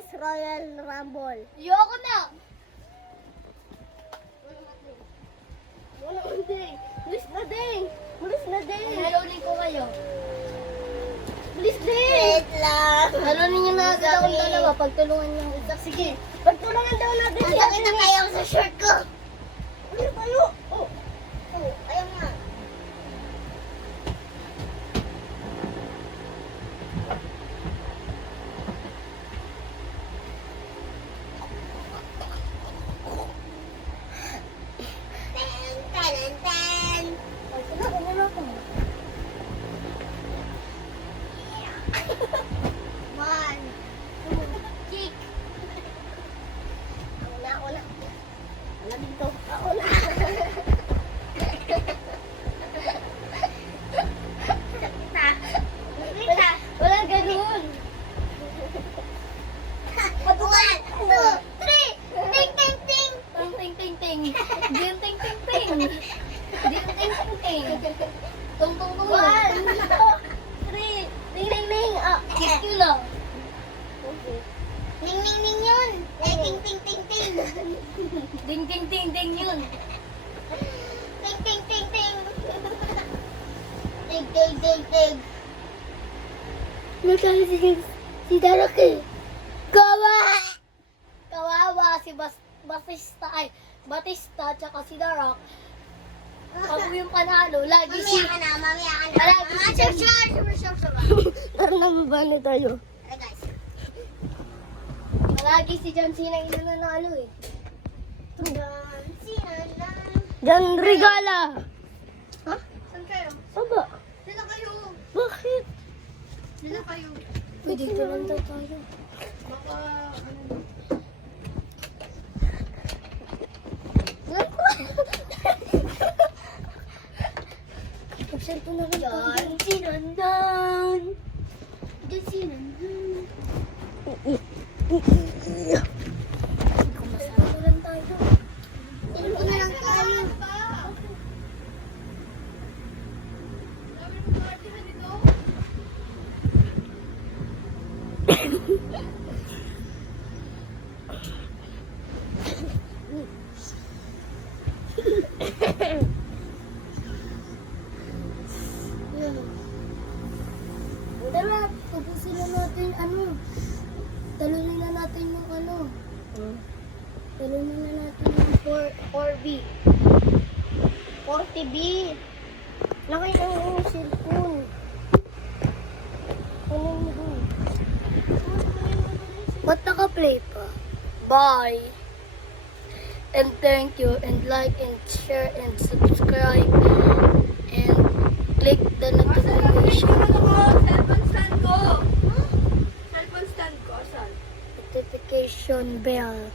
guys, Royal Rumble. Ayoko na. Wala ang ding. Bilis na ding. Bilis na ding. Halunin ko kayo. Bilis ding. Wait lang. Halunin niyo na agad akong dalawa. Pagtulungan niyo. Sige. Pagtulungan daw natin Ang sakit na kayo sa shirt ko. Ano tayo? Oh. Ayaw nga. One. Kick. Ako na. Alam ko. Ako na. Walang ganun. 1, 2, 3. Ting, ting, ting. Ting, ting, ting, ting. Dim, ting, ting, ting. Dim, ting, ting, ting. Tung, tung, tung. 1, 2, 3. Ding, ding, ding. Oh. Kick yun lang. Okay. Ning, ning, ning yun. Ay, ting, ting, ting, ting. Ding, ting, ting, ting yun. Ting, ting, ting, ting. Ting, ting, ting, ting. Nagkakasigil si Daraki. Kawawa si Batista tsaka si Darak. Pag yung panalo, lagi si... Mamaya ka Lagi si Tara na, baba na tayo. Lagi si John Cena yung nanalo eh. Jan Regala. Saan kayo? Aba, Sila kayo. bakit? Sila kayo. Pwede dito lang daw tayo. Baka ano. Mag-cellphone na rin tayo. John Sinandan. John Sinandan. Cellphone na lang tayo. Ito na lang tayo. Tara, tapusin na natin talunin na natin yung talunin na natin yung 4B. 40B. Laki na yung cellphone. Kunin mo dun. Ba't naka-play pa? Bye. And thank you. And like and share and subscribe. And click the notification. Cellphone stand ko! Cellphone stand ko, saan? Notification bell.